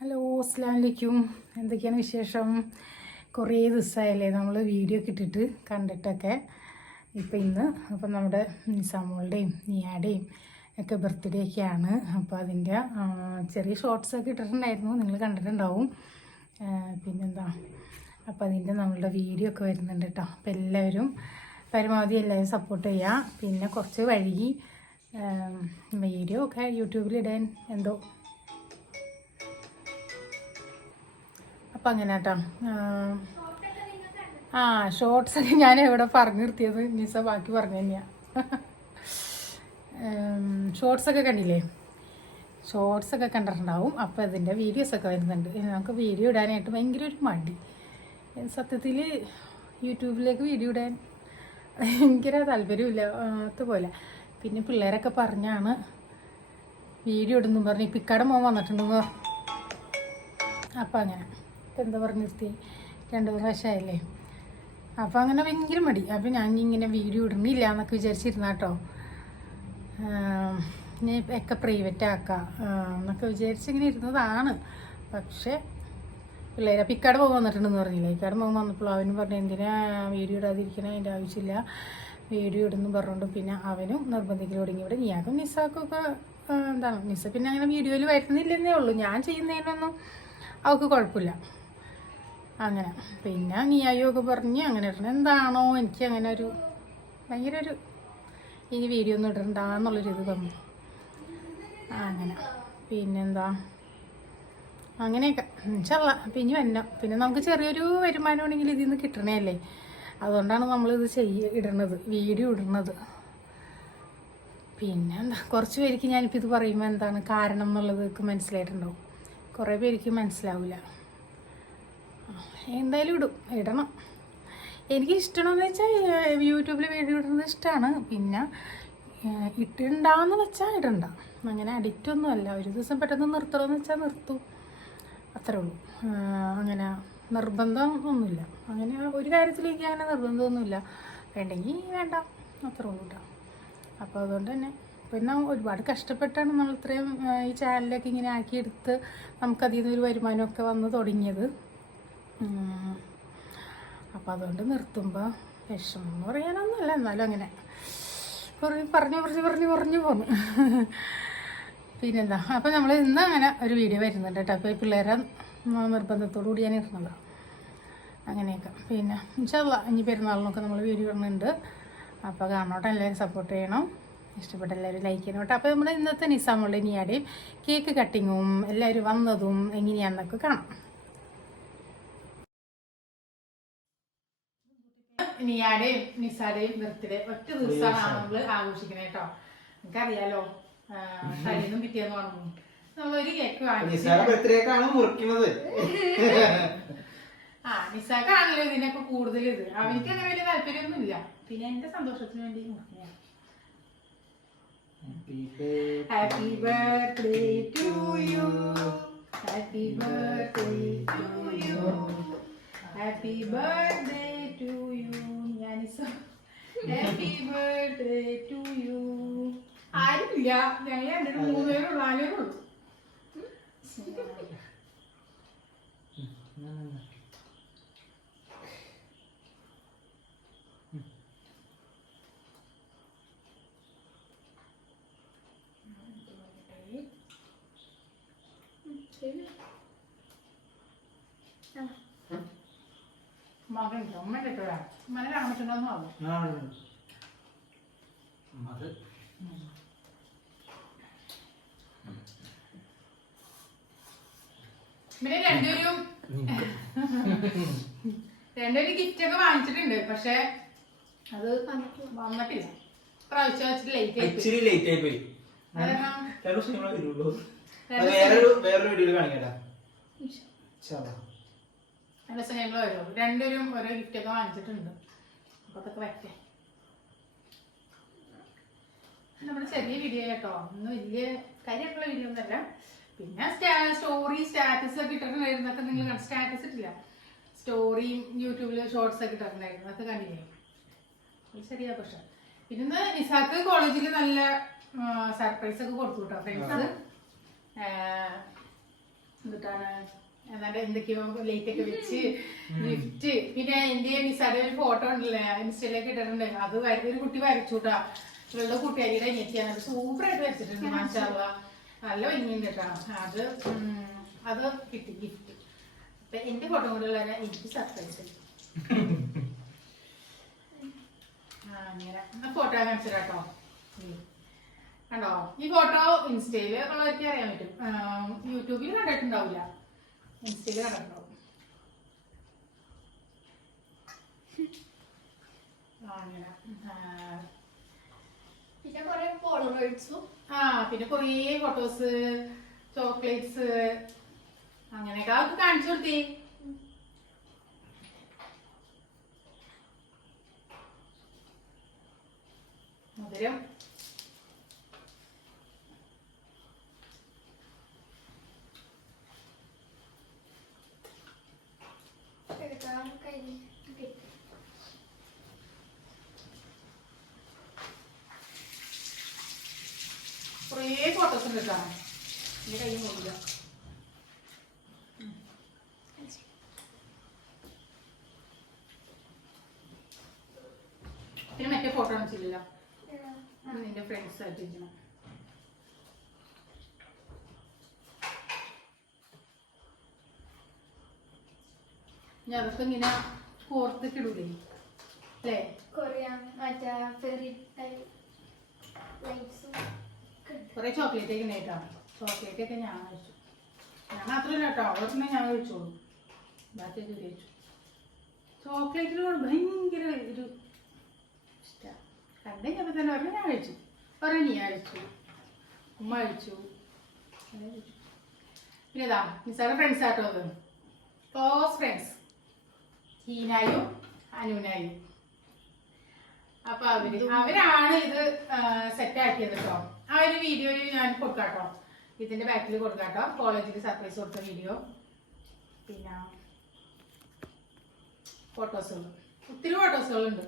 Hello അസ്സാം വലൈക്കും എന്തൊക്കെയാണ് വിശേഷം? കുറേ ദിവസമായല്ലേ നമ്മൾ വീഡിയോ ഒക്കെ കണ്ടിട്ടൊക്കെ. ഇപ്പം ഇന്ന് അപ്പം നമ്മുടെ നിസാമോളുടെയും നിയാടെയും ഒക്കെ ബർത്ത്ഡേ ഒക്കെയാണ് അപ്പോൾ അതിന്റെ ചെറിയ ഷോർട്സൊക്കെ ഇട്ടിട്ടുണ്ടായിരുന്നു. നിങ്ങൾ കണ്ടിട്ടുണ്ടാവും. പിന്നെന്താ? അപ്പോൾ അതിന്റെ നമ്മളുടെ വീഡിയോ ഒക്കെ വരുന്നുണ്ട് കേട്ടോ അപ്പോൾ എല്ലാവരും പരമാവധി എല്ലാവരും സപ്പോർട്ട് ചെയ്യുക പിന്നെ കുറച്ച് വഴുകി വീഡിയോ ഒക്കെ യൂട്യൂബിലിടാൻ എന്തോ അപ്പം അങ്ങനെ കേട്ടോ. ആ ഷോർട്സ് ഒക്കെ ഞാൻ എവിടെ പറഞ്ഞു നിർത്തിയത്. നിസ ബാക്കി പറഞ്ഞു തന്നെയാ. ഷോർട്സ് ഒക്കെ കണ്ടില്ലേ? ഷോർട്സ് ഒക്കെ കണ്ടിട്ടുണ്ടാവും. അപ്പോൾ ഇതിന്റെ വീഡിയോസ് ഒക്കെ വരുന്നുണ്ട്. നമുക്ക് വീഡിയോ ഇടാനായിട്ട് ഭയങ്കര ഒരു മടി. സത്യത്തിൽ യൂട്യൂബിലേക്ക് വീഡിയോ ഇടാൻ ഭയങ്കര താല്പര്യമില്ല. അതുപോലെ. പിന്നെ പിള്ളേരൊക്കെ പറഞ്ഞാണ് വീഡിയോ ഇടുന്നു പറഞ്ഞു ഇപ്പം ഇക്കടെ മോൻ വന്നിട്ടുണ്ടെന്ന് അപ്പം അങ്ങനെ. ഇപ്പം എന്താ പറഞ്ഞു നിർത്തി രണ്ട് മൂന്ന് വർഷമായില്ലേ അപ്പം അങ്ങനെ ഭയങ്കര മടി. അപ്പോൾ ഞാൻ ഇങ്ങനെ വീഡിയോ ഇടുന്നില്ല എന്നൊക്കെ വിചാരിച്ചിരുന്ന കേട്ടോ ഞാൻ ഇപ്പം ഒക്കെ പ്രൈവറ്റ് ആക്കാം എന്നൊക്കെ വിചാരിച്ച് ഇങ്ങനെ ഇരുന്നതാണ്. പക്ഷേ പിള്ളേരെ അപ്പം ഇക്കാട് പോകാൻ വന്നിട്ടുണ്ടെന്ന് പറഞ്ഞില്ലേ? ഇക്കാട് പോകാൻ വന്നപ്പോൾ അവനും പറഞ്ഞു എന്തിനാ വീഡിയോ ഇടാതിരിക്കണം? അതിന്റെ ആവശ്യമില്ല. വീഡിയോ ഇടുന്നു പറഞ്ഞുകൊണ്ട് പിന്നെ അവനും നിർബന്ധിക്കൽ തുടങ്ങി. ഇവിടെ നിയാക്കും നിസാക്കും ഒക്കെ എന്താണ്? നിസ്സ പിന്നെ അങ്ങനെ വീഡിയോയിൽ വരുന്നില്ലെന്നേ ഉള്ളൂ. ഞാൻ ചെയ്യുന്നതിനൊന്നും അവൾക്ക് കുഴപ്പമില്ല. അങ്ങനെ. പിന്നെ ഒക്കെ പറഞ്ഞ് അങ്ങനെ ഇടണം എന്താണോ എനിക്ക് അങ്ങനെ ഒരു ഭയങ്കര ഒരു ഇനി വീഡിയോ ഒന്നും ഇടണ്ടെന്നുള്ളൊരു ഇത് തന്നു. അങ്ങനെ. പിന്നെന്താ? അങ്ങനെയൊക്കെ. ഇൻഷല്ല പിന്നെ വന്ന പിന്നെ നമുക്ക് ചെറിയൊരു വരുമാനം ഉണ്ടെങ്കിൽ ഇതിൽ നിന്ന് കിട്ടണേല്ലേ അതുകൊണ്ടാണ് നമ്മളിത് ചെയ്യ ഇടണത്. വീഡിയോ ഇടുന്നത് പിന്നെ എന്താ കുറച്ച് പേർക്ക് ഞാനിപ്പോൾ ഇത് പറയുമ്പോൾ എന്താണ് കാരണം എന്നുള്ളത് മനസ്സിലായിട്ടുണ്ടാവും. കുറേ പേർക്ക് മനസ്സിലാവില്ല എന്തായാലും ഇടും ഇടണം. എനിക്ക് ഇഷ്ടമാണെന്ന് വെച്ചാൽ യൂട്യൂബിൽ വീഡിയോ ഇടുന്നത് ഇഷ്ടമാണ് പിന്നെ ഏഹ്, ഇട്ടുണ്ടാന്ന് വെച്ചാൽ ഇടണ്ട. അങ്ങനെ അഡിക്റ്റ് ഒന്നും അല്ല. ഒരു ദിവസം പെട്ടെന്ന് നിർത്തണമെന്ന് വെച്ചാൽ നിർത്തും. അത്രേ ഉള്ളൂ. അങ്ങനെ നിർബന്ധം ഒന്നുമില്ല. അങ്ങനെ ഒരു കാര്യത്തിലേക്ക് അങ്ങനെ നിർബന്ധമൊന്നുമില്ല. വേണ്ടെങ്കിൽ വേണ്ട. അത്രേ ഉള്ളൂ കേട്ടോ അപ്പോൾ അതുകൊണ്ട് തന്നെ പിന്നെ ഒരുപാട് കഷ്ടപ്പെട്ടാണ് നമ്മൾ ഇത്രയും ഈ ചാനലൊക്കെ ഇങ്ങനെ ആക്കിയെടുത്ത് നമുക്കതിൽ നിന്ന് ഒരു വരുമാനമൊക്കെ വന്ന് തുടങ്ങിയത്. അപ്പോൾ അതുകൊണ്ട് നിർത്തുമ്പോൾ വിഷമം എന്ന് പറയാനൊന്നുമല്ല എന്നാലും അങ്ങനെ കുറേ പറഞ്ഞു പറഞ്ഞു പറഞ്ഞു പറഞ്ഞു പോന്നു. പിന്നെന്താ അപ്പോൾ നമ്മൾ ഇന്ന് അങ്ങനെ ഒരു വീഡിയോ വരുന്നുണ്ട് കേട്ടോ. അപ്പോൾ ഈ പിള്ളേരെ നിർബന്ധത്തോടു കൂടി ഞാൻ ഇരുന്നുണ്ട് അങ്ങനെയൊക്കെ. പിന്നെ ഇൻഷല്ല ഇനി പെരുന്നാളിനൊക്കെ നമ്മൾ വീഡിയോ ഇടുന്നുണ്ട്. അപ്പോൾ കാണോട്ടെ എല്ലാവരും സപ്പോർട്ട് ചെയ്യണം. ഇഷ്ടപ്പെട്ട എല്ലാവരും ലൈക്ക് ചെയ്യണം കേട്ടോ. അപ്പോൾ നമ്മൾ ഇന്നത്തെ നിസാമുള്ള നിയാടെയും കേക്ക് കട്ടിങ്ങും എല്ലാവരും വന്നതും എങ്ങനെയാണെന്നൊക്കെ കാണാം. നിയാടെയും നിസാടെയും ബർത്ത്ഡേ ഒറ്റ ദിവസമാണ് നമ്മൾ ആഘോഷിക്കുന്നത് കേട്ടോ. നിനക്കറിയാലോ? തലേന്നും പിറ്റേന്ന് വേണം നമ്മൾ ഒരു കേക്ക് വാങ്ങി ആ നിസാക്കാണല്ലോ ഇതിനൊക്കെ കൂടുതൽ ഇത് അവനിക്ക് അങ്ങനെ വലിയ താല്പര്യമൊന്നും ഇല്ല പിന്നെ എന്റെ സന്തോഷത്തിന് വേണ്ടി മുറിക്കുന്നതാണ് happy birthday to you happy birthday to you happy birthday to you ഞാൻ ഹാപ്പി ബർത്ത്ഡേ ടു യു ആരുമില്ല ഞാൻ രണ്ടു മൂന്ന് പേരുള്ളൂ നാലേ ഉള്ളൂ മകൻ ഉമ്മ ഉമ്മനെ പിന്നെ രണ്ടുപേരും രണ്ടുപേരും ഗിഫ്റ്റ് ഒക്കെ വാങ്ങിച്ചിട്ടുണ്ട്. പക്ഷെ അത് വന്നിട്ടില്ല. പ്രാവശ്യം വെച്ചിട്ട് ലേറ്റ് ആയി ഇച്ചിരി ലേറ്റ് ആയി പോയി. വേറൊരു വേറൊരു വീഡിയോയിൽ കാണിക്കട്ടാ. ചാടാ രണ്ട് ദിവസം ഞങ്ങൾ വരും രണ്ടുപേരും ഓരോ ഗിഫ്റ്റ് ഒക്കെ വാങ്ങിച്ചിട്ടുണ്ട്. അപ്പൊ അതൊക്കെ വയ്ക്കാം നമ്മുടെ ചെറിയ വീഡിയോ കേട്ടോ. ഒന്നും വലിയ കാര്യമായിട്ടുള്ള വീഡിയോ ഒന്നല്ല പിന്നെ സ്റ്റോറി സ്റ്റാറ്റസ് ഒക്കെ ഇട്ടിട്ടുണ്ടായിരുന്നൊക്കെ നിങ്ങൾ സ്റ്റാറ്റസ് ഇട്ടില്ല. സ്റ്റോറിയും യൂട്യൂബിൽ ഷോർട്സ് ഒക്കെ ഇട്ടിട്ടുണ്ടായിരുന്നു. അതൊക്കെ കണ്ടില്ലേ? ചെറിയ ശരിയാ പക്ഷെ പിന്നെ നിസാക്ക് കോളേജിൽ നല്ല സർപ്രൈസ് ഒക്കെ കൊടുത്തു കേട്ടോ ഫ്രണ്ട്സ് കൊടുത്തിട്ടാണ് എന്നാണ്ട് എന്തൊക്കെയോ ലൈറ്റ് ഒക്കെ വെച്ച് ഗിഫ്റ്റ് പിന്നെ എന്റെ നിസാടെ ഒരു ഫോട്ടോ ഉണ്ടല്ലേ ഇൻസ്റ്റയിലേക്ക് ഇട്ടിട്ടുണ്ട്. അത് വരുന്ന ഒരു കുട്ടി വരച്ചുട്ടാ. ഇവളുടെ കുട്ടിയാരിയുടെ അനിയത്തിയാണ്. അത് സൂപ്പർ ആയിട്ട് വരച്ചിട്ടുണ്ട് മാഷാള്ള നല്ല ഭംഗിയുണ്ട് കേട്ടോ. അത് അത് കിട്ടി ഗിഫ്റ്റ് അപ്പൊ എന്റെ ഫോട്ടോ കൂടെ ഉള്ള എനിക്ക് സർപ്രൈസ് അങ്ങനെ ഫോട്ടോ കാണിച്ചു കേട്ടോ. കണ്ടോ? ഈ ഫോട്ടോ ഇൻസ്റ്റയിൽ ഉള്ളവർക്ക് അറിയാൻ പറ്റും. യൂട്യൂബിൽ കണ്ടിട്ടുണ്ടാവില്ല. കണ്ടിട്ടുണ്ടാവും ആ, അങ്ങനെ ആ, പിന്നെ കുറെ പോളറോയിഡ്സും. ആ പിന്നെ കുറേ ഫോട്ടോസ് ചോക്ലേറ്റ്സ് അങ്ങനെയൊക്കെ അവർക്ക് കാണിച്ചു കൊടുത്തി. മധുരം കുറേ ഫോട്ടോസ് ഉണ്ട് കേട്ടോ എന്റെ കയ്യിൽ നോക്കില്ല പിന്നെ മറ്റേ ഫോട്ടോ കാണിച്ചില്ലല്ലോ അത് നിന്റെ ഫ്രണ്ട്സ് ആയിട്ട് ഇരിക്കണം ഞാൻ അതൊക്കെ ഇങ്ങനെ കോർത്തൊക്കെ ഇടൂലേ? അല്ലേ കൊറേ ചോക്ലേറ്റ് ഒക്കെ ഉണ്ടായിട്ടാണ് ചോക്ലേറ്റ് ഒക്കെ ഞാൻ കഴിച്ചു. ഞാൻ മാത്രമല്ല കേട്ടോ. അവർന്നെ ഞാൻ കഴിച്ചോളൂ. ബാക്കിയൊക്കെ കഴിച്ചു. ചോക്ലേറ്റിനോട് ഭയങ്കര ഒരു ഇഷ്ടമാണ് ഞാൻ തന്നെ. പറഞ്ഞു ഞാൻ കഴിച്ചു. പറഞ്ഞ നീ കഴിച്ചു. ഉമ്മ കഴിച്ചു. കഴിച്ചു. പിന്നെ ഇതാ നിസാറെ ഫ്രണ്ട്സ് ആട്ടോ അത്. ക്ലോസ് ഫ്രണ്ട്സ് ഹീനായും അനുനായും. അപ്പൊ അവർ അവരാണ് ഇത് സെറ്റ് ആക്കിയത് കേട്ടോ ആ ഒരു വീഡിയോയിൽ ഞാൻ കൊടുക്കാട്ടോ. ഇതിന്റെ ബാക്കിൽ കൊടുക്കാട്ടോ. കോളേജിൽ സർപ്രൈസ് കൊടുത്ത വീഡിയോ പിന്നെ ഫോട്ടോസുകൾ ഒത്തിരി ഫോട്ടോസുകളുണ്ട്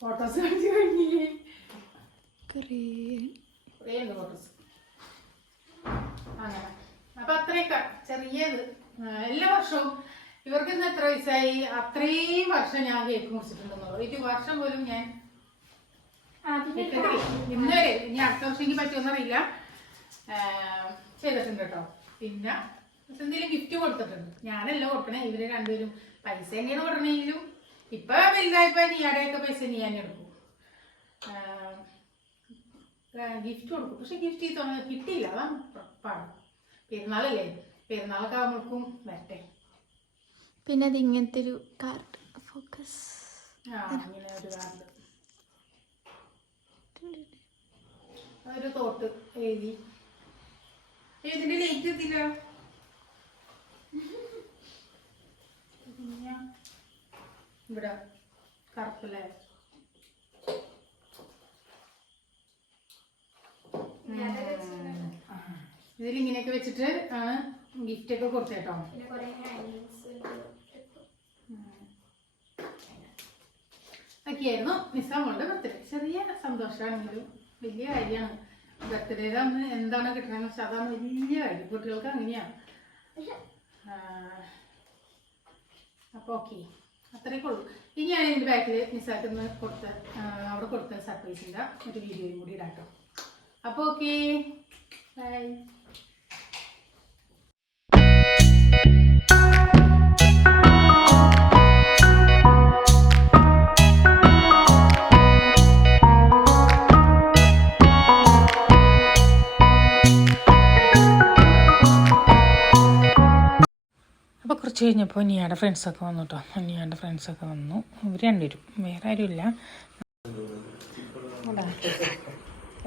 ഫോട്ടോസ് കാണിച്ചു കഴിഞ്ഞില്ലേ കുറേ ഉണ്ട് ഫോട്ടോസ് അങ്ങനെ അപ്പൊ അത്രയൊക്കെ ചെറിയത് ആ, എല്ലാ വർഷവും ഇവർക്ക് ഇന്ന് എത്ര വയസ്സായി അത്രയും വർഷം ഞാൻ കേക്ക് മുറിച്ചിട്ടുണ്ടെന്നുള്ളൂ. ഒരു വർഷം പോലും ഞാൻ ഇന്നേ ഇനി അടുത്ത വർഷം എനിക്ക് പറ്റുമെന്ന് അറിയില്ല ആ, ചെയ്തിട്ടുണ്ട് കേട്ടോ. പിന്നെ എന്തെങ്കിലും ഗിഫ്റ്റ് കൊടുത്തിട്ടുണ്ട്. ഞാനല്ല കൊടുക്കണേ. ഇവർ രണ്ടുപേരും പൈസ എങ്ങനെയാണ് കൊടുക്കണെങ്കിലും ഇപ്പൊ വലുതായപ്പോ നീയാടെയൊക്കെ പൈസ നീ തന്നെ എടുക്കും. ഗിഫ്റ്റ് കൊടുക്കും. പക്ഷെ ഗിഫ്റ്റ് ഈ തവണ കിട്ടിയില്ല. അതാണ് പാട് പെരുന്നാളല്ലേ? പെരുന്നാളൊക്കെ ആകുമ്പോഴേക്കും വരട്ടെ. പിന്നെ അത് ഇങ്ങനത്തെ ഒരു കാർഡ് ഫോക്കസ് ഒരു ഒരു തോട്ട് എഴുതി. ഏയ്, ഇതിന്റെ ലേറ്റ് എത്തില്ല ഇവിടെ കറുപ്പല്ലേ ഇതിൽ ഇങ്ങനെയൊക്കെ വെച്ചിട്ട് ആണ് ഗിഫ്റ്റ് ഒക്കെ കൊടുത്തേട്ടോ പിന്നെ കുറെ ഹാങ്ങിങ്സ് ഒക്കെയായിരുന്നു. നിസാമോളുടെ ബർത്ത്ഡേ ചെറിയ സന്തോഷമാണെങ്കിലും വലിയ കാര്യമാണ്. ബർത്ത്ഡേ അന്ന് എന്താണ് കിട്ടണമെന്ന് വെച്ചാൽ അതാണ് വലിയ കാര്യം. കുട്ടികൾക്ക് അങ്ങനെയാണ് അപ്പോൾ ഓക്കെ അത്രയൊക്കെ ഉള്ളൂ. ഇനി ഞാൻ ഇതിന്റെ ബാക്കിൽ നിസാക്കിന്ന് കൊടുത്ത അവിടെ കൊടുത്ത സർപ്രൈസിന്റെ ഒരു വീഡിയോയും കൂടി ഇടാട്ടോ. അപ്പോൾ ഓക്കെ ബൈ കുറച്ച് കഴിഞ്ഞപ്പോൾ നിയാടെ ഫ്രണ്ട്സൊക്കെ വന്നു കേട്ടോ നിയാടെ ഫ്രണ്ട്സൊക്കെ വന്നു. ഇവർ രണ്ടുപേരും. വേറെ ആരുമില്ല.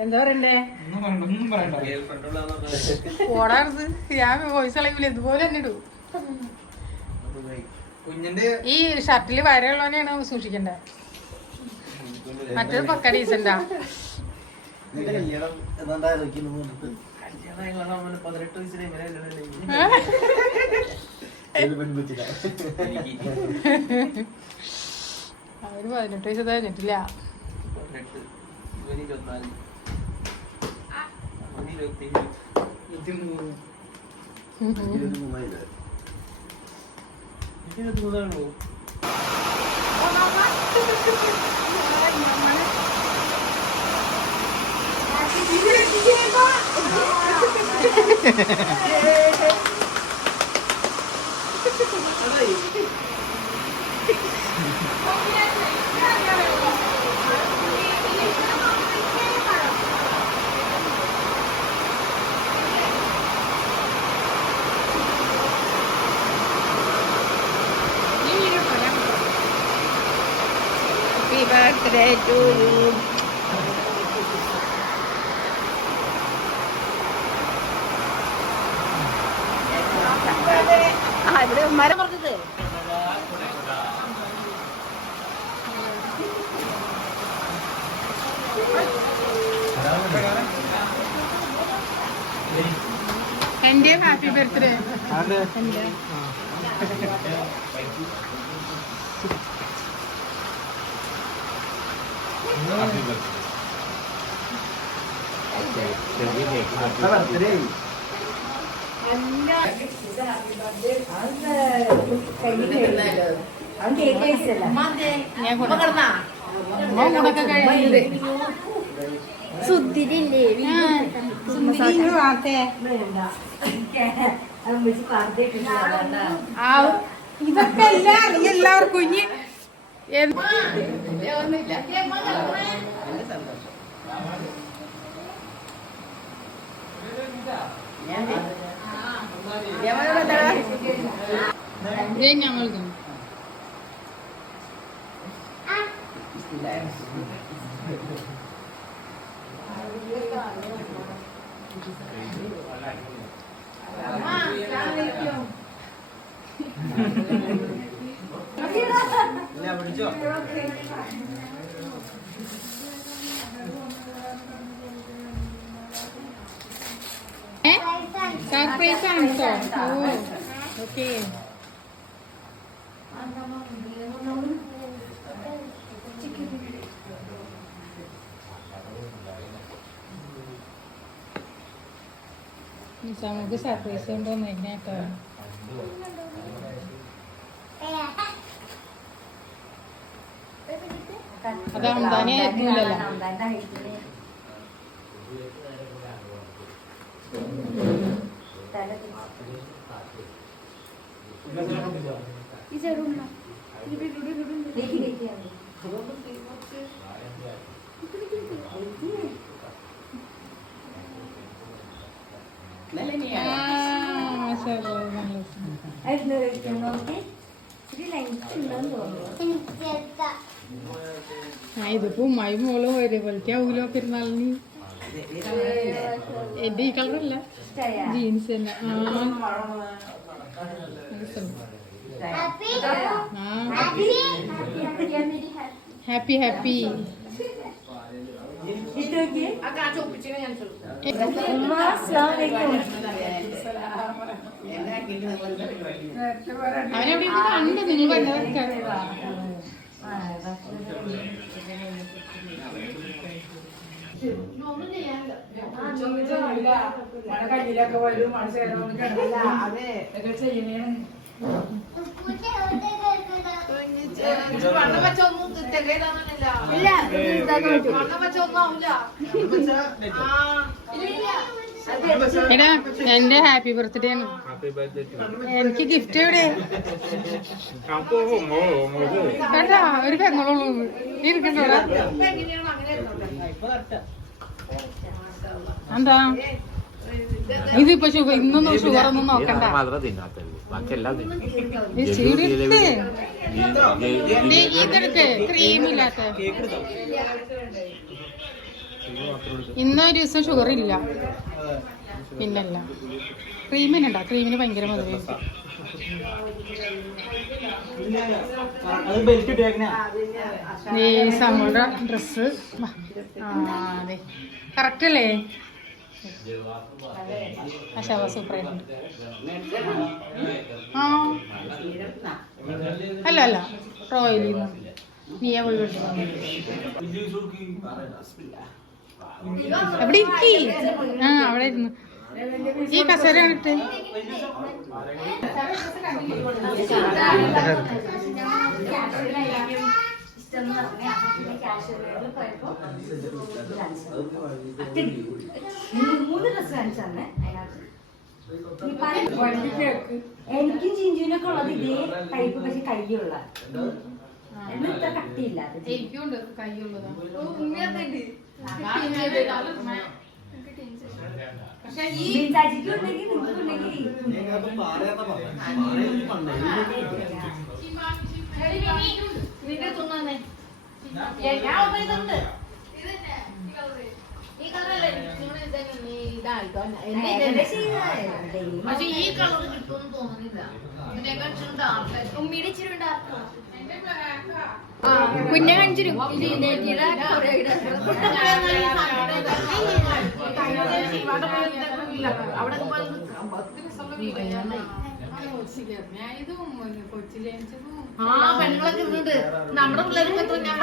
എന്താ പറയണ്ടേ? ഓടാറുത് ഞാൻ വോയിസ് കളയൂല ഇതുപോലെ തന്നെ ഇടൂ. ഈ ഷർട്ടിൽ വരയുള്ളവനെയാണ് സൂക്ഷിക്കണ്ടേ? മറ്റേത് പക്ക ഡീസന്റാ കല്യാണം പതിനെട്ട് പെൺകുട്ടിയില്ല അവർ പതിനെട്ട് വയസ്സ് കഴിഞ്ഞിട്ടില്ല പതിനെട്ട് Olha aí. Happy birthday to you. മൂന്നായില്ലേ പറഞ്ഞത് എന്റെ ഹാപ്പി ബർത്ത്ഡേ ഹാപ്പി ബർത്ത്ഡേ ഞാൻ കൊടുക്കാം ഊണൊക്കെ കഴിഞ്ഞില്ലേ സുന്ദരില്ലേ ഇതൊക്കെ ഇല്ല അല്ലെങ്കിൽ എല്ലാവർക്കും ഇനി എന്ത് ദേ ഞങ്ങൾ തിന്നു. ഇല്ല സർപ്രൈസ് ആണ് കേട്ടോ ഓക്കെ നമുക്ക് സർപ്രൈസ് കൊണ്ടുവന്നു കേട്ടോ. അത് അമ്പാനെ എത്തൂലല്ലോ ആ മാഷാ അല്ലാ, നല്ല രസം. ആ ഇതിപ്പോ ഉമ്മായി മോൾ ഒരേപോലത്തെ ആവൂലോ പെരുന്നാളിന്? എന്റെ ഈ കളറല്ല ജീൻസ് തന്നെ. ആ. ഹാപ്പി ഹാപ്പി അവനെവിടെ കണ്ടു നിങ്ങൾ വന്നതൊക്കെ എടാ എന്റെ ഹാപ്പി ബർത്ത്ഡേ ആണ്. ഹാപ്പി ബർത്ത്ഡേ ടു എനിക്ക് ഗിഫ്റ്റ് എവിടെ? കേട്ടാ ഒരു പെങ്ങളുള്ളൂ. നീ ഇരിക്കണ്ടോടാ എന്താ? ഇതിപ്പോ ഷുഗർ ഇന്നൊന്നും ഷുഗർ ഒന്നും നോക്കണ്ട. ഇന്നൊരു തിന്നാത്തുള്ളൂ ബാക്കിയെല്ലാം ഇതെടുക്ക് ദിവസം ഷുഗർ ഇല്ല. പിന്നല്ല. ക്രീമിനുണ്ടോ? ക്രീമിന് ഭയങ്കര മതി ഡ്രസ് കറക്റ്റ് അല്ലേ ഈ ഡ്രസ്സ് സൂപ്പർ ആയിട്ടുണ്ട് ആ. അല്ല അല്ല റോയലിൽ നിന്ന് നീയാ പോയി എവിടെ ഇരിക്കി? ആ അവിടെ ഇരുന്നു. ഈ കസേര ഇട്ട് മൂന്ന് ഡ്രസ് കാണിച്ചു തന്നെ എനിക്കും ചിഞ്ചുവിനൊക്കെ ഉള്ളത് ഇതേ ടൈപ്പ് പക്ഷെ കയ്യുള്ള ഇത്ര കട്ടിയില്ലാത്ത എനിക്കുണ്ട് ഉണ്ടെങ്കിൽ ഈ പക്ഷെ ഈ കളർ കിട്ടുമെന്ന് തോന്നുന്നില്ല. ഇതിനേക്കാൾ ഇച്ചിരി dark ഉമ്മിയുടെ ഇച്ചിരി ഉണ്ടാക്കും കുഞ്ഞെ കാണിച്ചിരും. അവിടെ ആ പെണ്ണുങ്ങളൊക്കെ ഇരുന്നുണ്ട് നമ്മുടെ പിള്ളേർക്ക് എത്ര ഞാൻ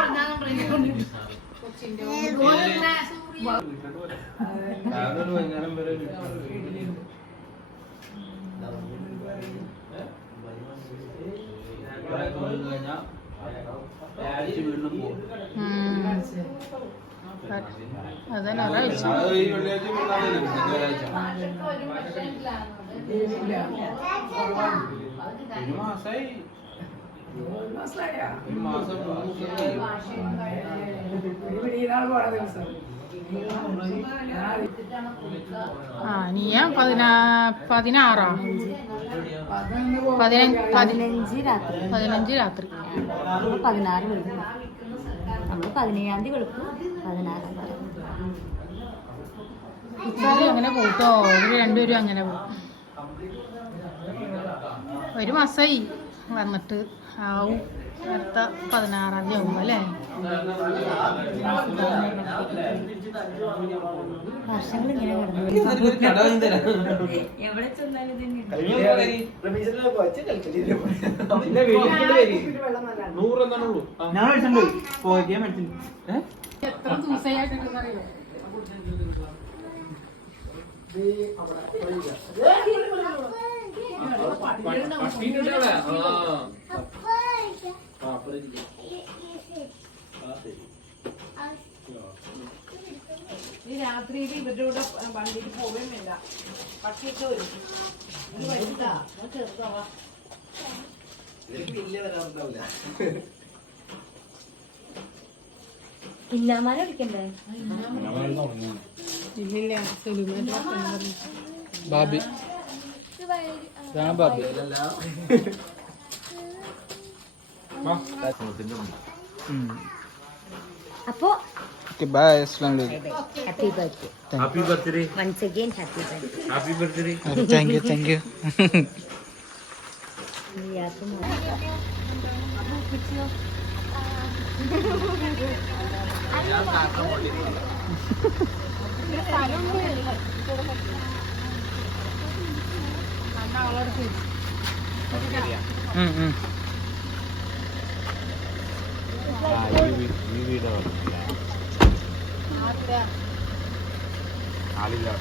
വീണ്ടും പോകും അതന്നെ ഒരാഴ്ച ഒരു മാസായി ഒരു മാസം മൂന്ന് ദിവസമായി. ആ നീയ? പതിനാ പതിനാറോ? പതിനഞ്ച് പതി- പതിനഞ്ച് രാത്രി. പതിനഞ്ച് രാത്രി പതിനാറ് വെളുക്കും. നമ്മൾ പതിനേഴാം തീയതി വെളുക്കും. പതിനാറാം തീയതി അങ്ങനെ പോട്ടോ ഇവർ രണ്ടുപേരും അങ്ങനെ പോകും ഒരു മാസമായി വന്നിട്ട്. ആവും അടുത്ത പതിനാറാം തീയതി ആവുമ്പോ അല്ലേ? വർഷങ്ങൾ ഇങ്ങനെ കിടന്നു രാത്രിയിൽ ഇവരുടെ കൂടെ വണ്ടിയിൽ പോവുകയും വേണ്ട. പട്ടിയൊക്കെ വരും. ഇത് വലുതാ. ചെറുതാവാ. ഇന്നാമാരെ വിളിക്കണ്ടേ? ഇല്ലില്ല. ബാബി. ഞാൻ ബാബി അപ്പോ ബൈ അലൈക്കും. Happy birthday happy birthday once again happy birthday happy birthday thank you thank you 응, 응. 아, 유비, 유비라고 합니다. 아리라.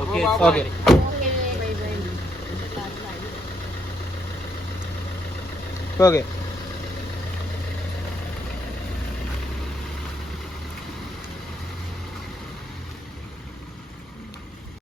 오케이, 오케이. 오케이. 오케이.